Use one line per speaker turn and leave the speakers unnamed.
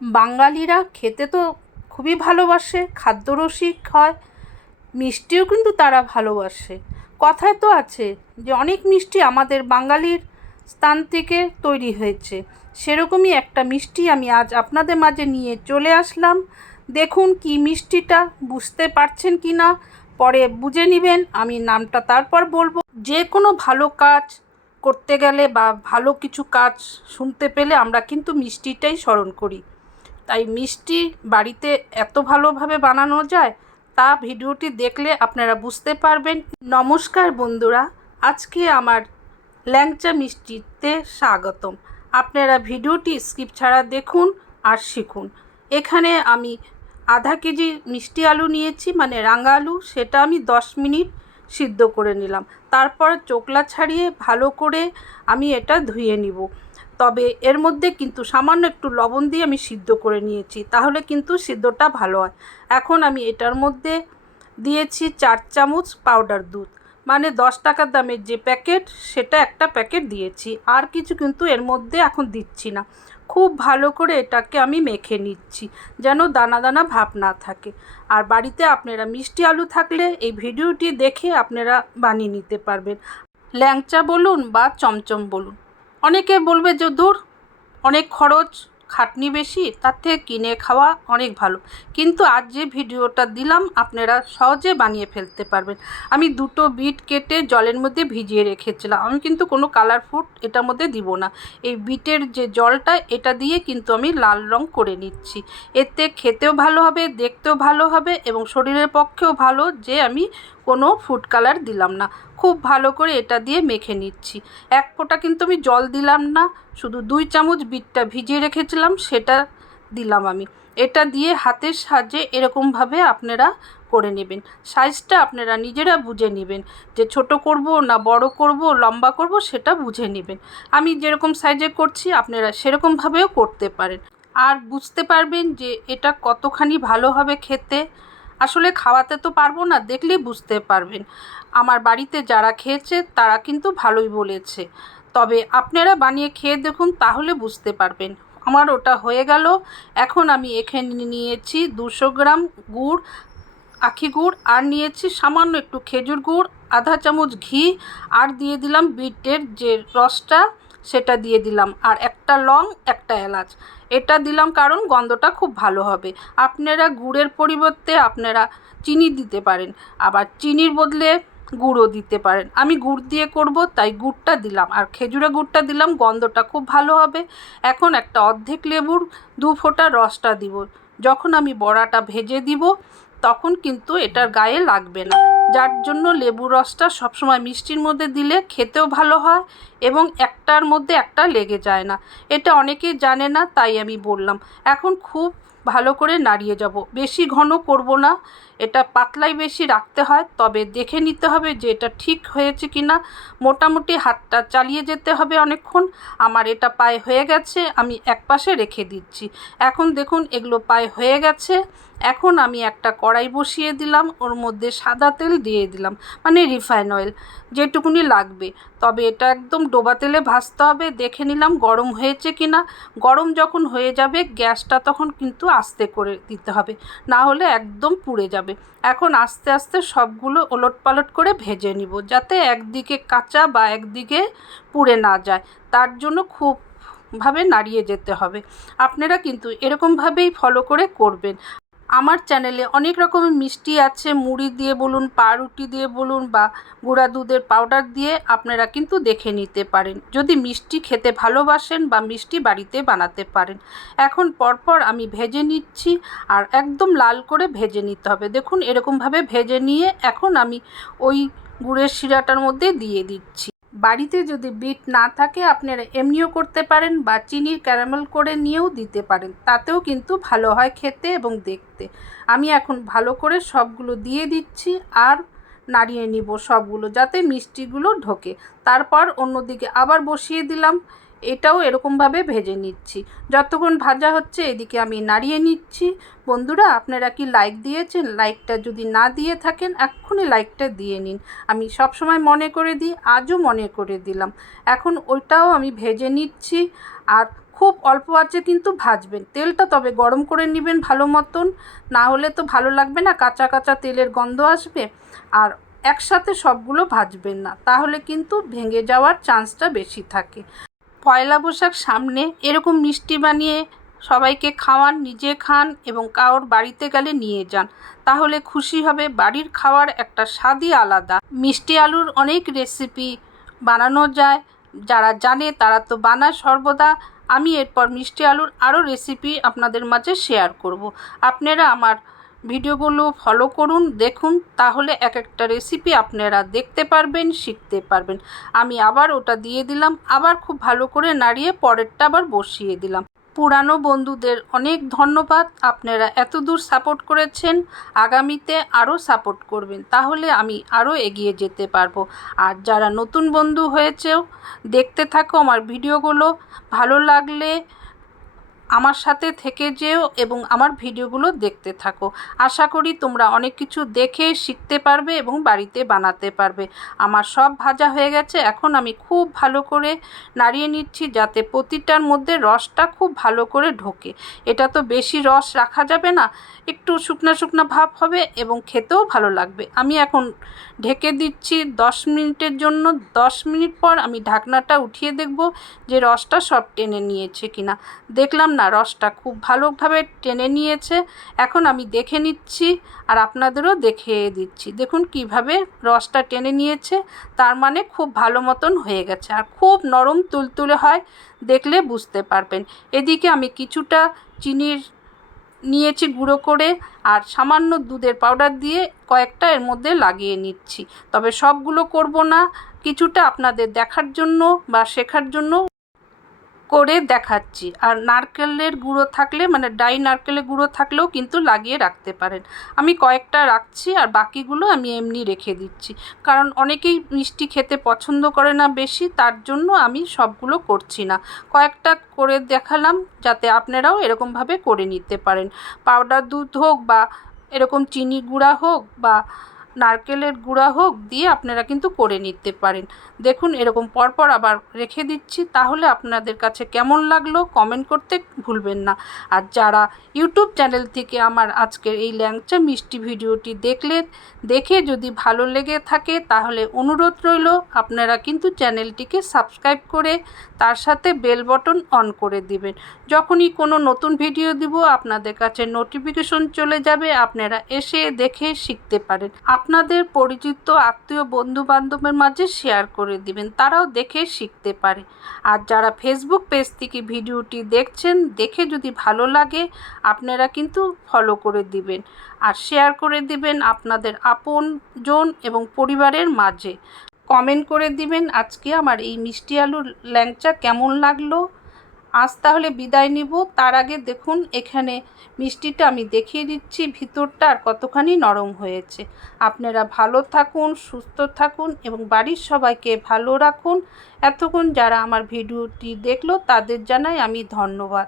বাঙালিরা খেতে তো খুবই ভালোবাসে খাদ্যরসিক হয়, মিষ্টিও কিন্তু তারা ভালোবাসে। কথায় তো আছে যে অনেক মিষ্টি আমাদের বাঙালির স্থান থেকে তৈরি হয়েছে। সেরকমই একটা মিষ্টি আমি আজ আপনাদের মাঝে নিয়ে চলে আসলাম। দেখুন কি মিষ্টিটা, বুঝতে পারছেন কি না? পরে বুঝে নেবেন, আমি নামটা তারপর বলব। যে কোনো ভালো কাজ করতে গেলে বা ভালো কিছু কাজ শুনতে পেলে আমরা কিন্তু মিষ্টিটাই স্মরণ করি। তাই মিষ্টি বাড়িতে এত ভালোভাবে বানানো যায়, তা ভিডিওটি দেখলে আপনারা বুঝতে পারবেন। নমস্কার বন্ধুরা, আজকে আমার ল্যাংচা মিষ্টিতে স্বাগতম। আপনারা ভিডিওটি স্কিপ ছাড়া দেখুন আর শিখুন। এখানে আমি আধা কেজি মিষ্টি আলু নিয়েছি মানে রাঙা আলু, সেটা আমি দশ মিনিট সিদ্ধ করে নিলাম। তারপর চোকলা ছাড়িয়ে ভালো করে আমি এটা ধুয়ে নিব। তবে এর মধ্যে কিন্তু সামান্য একটু লবণ দিয়ে আমি সিদ্ধ করে নিয়েছি, তাহলে কিন্তু সিদ্ধটা ভালো হয়। এখন আমি এটার মধ্যে দিয়েছি চার চামচ পাউডার দুধ মানে দশ টাকার দামের যে প্যাকেট, সেটা একটা প্যাকেট দিয়েছি, আর কিছু কিন্তু এর মধ্যে এখন দিচ্ছি না। খুব ভালো করে এটাকে আমি মেখে নিচ্ছি, যেন দানা দানা ভাব না থাকে। আর বাড়িতে আপনারা মিষ্টি আলু থাকলে এই ভিডিওটি দেখে আপনারা বানিয়ে নিতে পারবেন। ল্যাংচা বলুন বা চমচম বলুন। অনেকে বলবে যে দূর, অনেক খরচ, খাটনি বেশি, তার থেকে কিনে খাওয়া অনেক ভালো। কিন্তু আজ যে ভিডিওটা দিলাম, আপনারা সহজে বানিয়ে ফেলতে পারবেন। আমি দুটো বিট কেটে জলের মধ্যে ভিজিয়ে রেখেছিলাম। আমি কিন্তু কোনো কালার ফুড এটার মধ্যে দিব না। এই বিটের যে জলটা, এটা দিয়ে কিন্তু আমি লাল রং করে নিচ্ছি। এতে খেতেও ভালো হবে, দেখতেও ভালো হবে এবং শরীরের পক্ষেও ভালো যে আমি কোনো ফুড কালার দিলাম না। খুব ভালো করে এটা দিয়ে মেখে নিচ্ছি। এক ফোঁটা কিন্তু আমি জল দিলাম না, শুধু দুই চামচ বিটটা ভিজিয়ে রেখেছিলাম, সেটা দিলাম আমি। এটা দিয়ে হাতের সাহায্যে এরকমভাবে আপনারা করে নেবেন। সাইজটা আপনারা নিজেরা বুঝে নেবেন যে ছোট করব না বড় করব, লম্বা করব, সেটা বুঝে নেবেন। আমি যেরকম সাইজে করছি, আপনারা সেরকমভাবেও করতে পারেন। আর বুঝতে পারবেন যে এটা কতখানি ভালো হবে খেতে। আসলে খাওয়াতে তো পারব না, দেখলেই বুঝতে পারবেন। আমার বাড়িতে যারা খেয়েছে, তারা কিন্তু ভালোই বলেছে। তবে আপনারা বানিয়ে খেয়ে দেখুন, তাহলে বুঝতে পারবেন। আমার ওটা হয়ে গেল। এখন আমি এখানে নিয়েছি দুশো গ্রাম গুড়, আখি গুড়, আর নিয়েছি সামান্য একটু খেজুর গুড়, আধা চামচ ঘি, আর দিয়ে দিলাম বিটের যে রসটা। সেটা দিয়ে দিলাম। আর একটা লং, একটা এলাচ। এটা দিলাম কারণ গন্ধটা খুব ভালো হবে। আপনারা গুড়ের পরিবর্তে আপনারা চিনি দিতে পারেন। আবার চিনির বদলে গুঁড়ও দিতে পারেন। আমি গুড় দিয়ে করব, তাই গুড়টা দিলাম। আর খেজুরে গুড়টা দিলাম, গন্ধটা খুব ভালো হবে। এখন একটা অর্ধেক লেবুর দু ফোঁটা রসটা দিব। যখন আমি বড়াটা ভেজে দিব, তখন কিন্তু এটার গায়ে লাগবে না। যার জন্য লেবু রসটা সবসময় মিষ্টির মধ্যে দিলে খেতেও ভালো হয় এবং একটার মধ্যে একটা লেগে যায় না। এটা অনেকেই জানে না, তাই আমি বললাম। এখন খুব ভালো করে নাড়িয়ে যাব। বেশি ঘন করব না। এটা পাতলাই বেশি রাখতে হয়, তবে দেখে নিতে হবে যে এটা ঠিক হয়েছে কি না মোটামুটি হাতটা চালিয়ে যেতে হবে অনেকক্ষণ। আমার এটা পায়ে হয়ে গেছে, আমি এক পাশে রেখে দিচ্ছি। এখন দেখুন, এগুলো পায়ে হয়ে গেছে। এখন আমি একটা কড়াই বসিয়ে দিলাম, ওর মধ্যে সাদা তেল দিয়ে দিলাম মানে রিফাইন অয়েল, যেটুকুনি লাগবে। তবে এটা একদম ডোবা তেলে ভাজতে হবে, দেখে নিলাম গরম হয়েছে কি না গরম যখন হয়ে যাবে, গ্যাসটা তখন কিন্তু আস্তে করে দিতে হবে, না হলে একদম পুড়ে যাবে। এখন আস্তে আস্তে সবগুলো ওলট পালট করে ভেজে নিব যাতে একদিকে কাঁচা বা একদিকে পুড়ে না যায়। তার জন্য খুব ভাবে নাড়িয়ে যেতে হবে। আপনারা কিন্তু এরকমভাবেই ফলো করে করবেন। আমার চ্যানেলে অনেক রকমের মিষ্টি আছে, মুড়ি দিয়ে বলুন, পাউরুটি দিয়ে বলুন বা গুঁড়া দুধের পাউডার দিয়ে আপনারা কিন্তু দেখে নিতে পারেন। যদি মিষ্টি খেতে ভালোবাসেন বা মিষ্টি বাড়িতে বানাতে পারেন। এখন পরপর আমি ভেজে নিচ্ছি আর একদম লাল করে ভেজে নিতে হবে। দেখুন, এরকমভাবে ভেজে নিয়ে এখন আমি ওই গুড়ের শিরাটার মধ্যে দিয়ে দিচ্ছি। বাড়িতে যদি বিট না থাকে, আপনারা এমনিও করতে পারেন বা চিনির ক্যারামেল করে নিয়েও দিতে পারেন। তাতেও কিন্তু ভালো হয় খেতে এবং দেখতে। আমি এখন ভালো করে সবগুলো দিয়ে দিচ্ছি আর নাড়িয়ে নিব সবগুলো যাতে মিষ্টিগুলো ঢোকে। তারপর অন্যদিকে আবার বসিয়ে দিলাম। এটাও এরকমভাবে ভেজে নিচ্ছি। যতক্ষণ ভাজা হচ্ছে এদিকে আমি নাড়িয়ে নিচ্ছি। বন্ধুরা, আপনারা কি লাইক দিয়েছেন? লাইকটা যদি না দিয়ে থাকেন, এক্ষুনি লাইকটা দিয়ে নিন। আমি সব সময় মনে করে দিই, আজও মনে করে দিলাম। এখন ওইটাও আমি ভেজে নিচ্ছি। আর খুব অল্প আছে কিন্তু ভাজবেন। তেলটা তবে গরম করে নেবেন ভালো মতন। না হলে তো ভালো লাগবে না, কাঁচা কাঁচা তেলের গন্ধ আসবে। আর একসাথে সবগুলো ভাজবেন না। তাহলে কিন্তু ভেঙে যাওয়ার চান্সটা বেশি থাকে। পয়লা বৈশাখ সামনে এরকম মিষ্টি বানিয়ে সবাইকে খাওয়ান, নিজে খান এবং কারোর বাড়িতে গেলে নিয়ে যান। তাহলে খুশি হবে বাড়ির খাওয়ার একটা স্বাদই আলাদা। মিষ্টি আলুর অনেক রেসিপি বানানো যায়। যারা জানে তারা তো বানায় সর্বদা। আমি এরপর মিষ্টি আলুর আরও রেসিপি আপনাদের মাঝে শেয়ার করব। আপনারা আমার ভিডিওগুলো ফলো করুন, দেখুন, তাহলে এক একটা রেসিপি আপনারা দেখতে পারবেন, শিখতে পারবেন। আমি আবার ওটা দিয়ে দিলাম, আবার খুব ভালো করে নাড়িয়ে পরেরটা আবার বসিয়ে দিলাম। পুরানো বন্ধুদের অনেক ধন্যবাদ, আপনারা এত দূর সাপোর্ট করেছেন, আগামীতে আরও সাপোর্ট করবেন, তাহলে আমি আরও এগিয়ে যেতে পারব। আর যারা নতুন বন্ধু হয়েছেও, দেখতে থাকো আমার ভিডিওগুলো, ভালো লাগলে আমার সাথে থেকে যেও এবং আমার ভিডিওগুলো দেখতে থাকো। আশা করি তোমরা অনেক কিছু দেখে, শিখতে পারবে এবং বাড়িতে বানাতে পারবে। আমার সব ভাজা হয়ে গেছে। এখন আমি খুব ভালো করে নাড়িয়ে নিচ্ছি যাতে প্রতিটার মধ্যে রসটা খুব ভালো করে ঢোকে। এটা তো বেশি রস রাখা যাবে না। একটু শুকনা শুকনা ভাব হবে এবং খেতেও ভালো লাগবে। আমি এখন ঢেকে দিচ্ছি দশ মিনিটের জন্য। দশ মিনিট পর আমি ঢাকনাটা উঠিয়ে দেখব যে রসটা সব টেনে নিয়েছে কিনা। দেখলাম না, রসটা খুব ভালোভাবে টেনে নিয়েছে। এখন আমি দেখে নিচ্ছি আর আপনাদেরও দেখিয়ে দিচ্ছি। দেখুন কীভাবে রসটা টেনে নিয়েছে, তার মানে খুব ভালো মতন হয়ে গেছে। আর খুব নরম তুলতুলে হয়, দেখলে বুঝতে পারবেন। এদিকে আমি কিছুটা চিনির নিয়েছি গুঁড়ো করে আর সামান্য দুধের পাউডার দিয়ে কয়েকটা এর মধ্যে লাগিয়ে নিচ্ছি। তবে সবগুলো করব না, কিছুটা আপনাদের দেখার জন্য বা শেখার জন্য করে দেখাচ্ছি। আর নারকেলের গুঁড়ো থাকলে মানে ডাই নারকেলের গুঁড়ো থাকলেও কিন্তু লাগিয়ে রাখতে পারেন। আমি কয়েকটা রাখছি আর বাকিগুলো আমি এমনি রেখে দিচ্ছি। কারণ অনেকেই মিষ্টি খেতে পছন্দ করে না বেশি, তার জন্য আমি সবগুলো করছি না। কয়েকটা করে দেখালাম যাতে আপনারাও এরকমভাবে করে নিতে পারেন। পাউডার দুধ হোক বা এরকম চিনি গুঁড়া হোক বা নারকেলের গুঁড়া হোক দিয়ে আপনারা কিন্তু করে নিতে পারেন। দেখুন, এরকম পরপর আবার রেখে দিচ্ছি। তাহলে আপনাদের কাছে কেমন লাগল কমেন্ট করতে ভুলবেন না। আর যারা ইউটিউব চ্যানেল থেকে আমার আজকের এই ল্যাংচা মিষ্টি ভিডিওটি দেখলেন দেখে যদি ভালো লেগে থাকে, তাহলে অনুরোধ রইল, আপনারা কিন্তু চ্যানেলটিকে সাবস্ক্রাইব করে তার সাথে বেল বটন অন করে দিবেন। যখনই কোনো নতুন ভিডিও দিব, আপনাদের কাছে নোটিফিকেশন চলে যাবে, আপনারা এসে দেখে শিখতে পারেন। আপনাদের পরিচিত আত্মীয় বন্ধু বান্ধবের মাঝে শেয়ার করে দিবেন, তারাও দেখে শিখতে পারে। আর যারা ফেসবুক পেজ থেকে ভিডিওটি দেখছেন, দেখে যদি ভালো লাগে, আপনারা কিন্তু ফলো করে দিবেন। আর শেয়ার করে দিবেন আপনাদের আপন জন এবং পরিবারের মাঝে। কমেন্ট করে দিবেন, আজকে আমার এই মিষ্টি আলুর ল্যাংচা কেমন লাগল? আজ তাহলে বিদায় নিব। তার আগে দেখুন, এখানে মিষ্টিটা আমি দেখিয়ে দিচ্ছি। ভিতরটা আর কতখানি নরম হয়েছে। আপনারা ভালো থাকুন, সুস্থ থাকুন এবং বাড়ির সবাইকে ভালো রাখুন। এতক্ষণ যারা আমার ভিডিওটি দেখল, তাদের জানাই আমি ধন্যবাদ।